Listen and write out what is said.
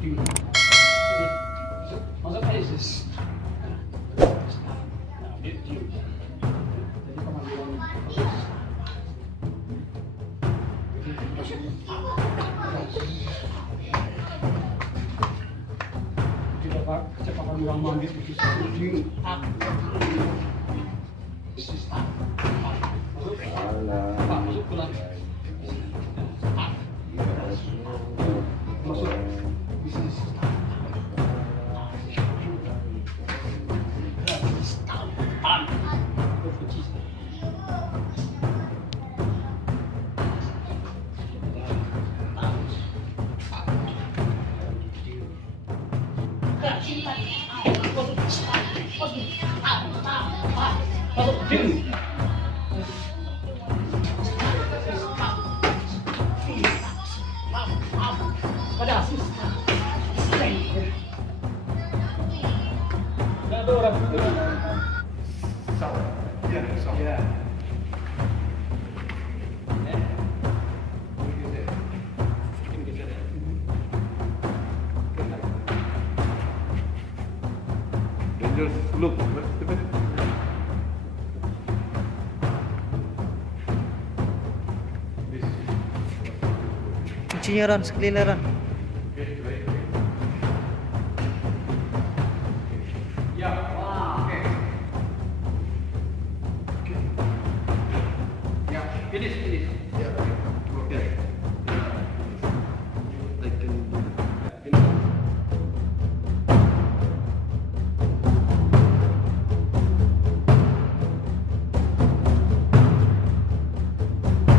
Masuk aja sis. Jadi pengaliran kecepatan ruang manggil itu masuk pulang masuk bisnis pada asis nggak ada orang ya. Just look. Kuncinya Ran, sekeliling Ran.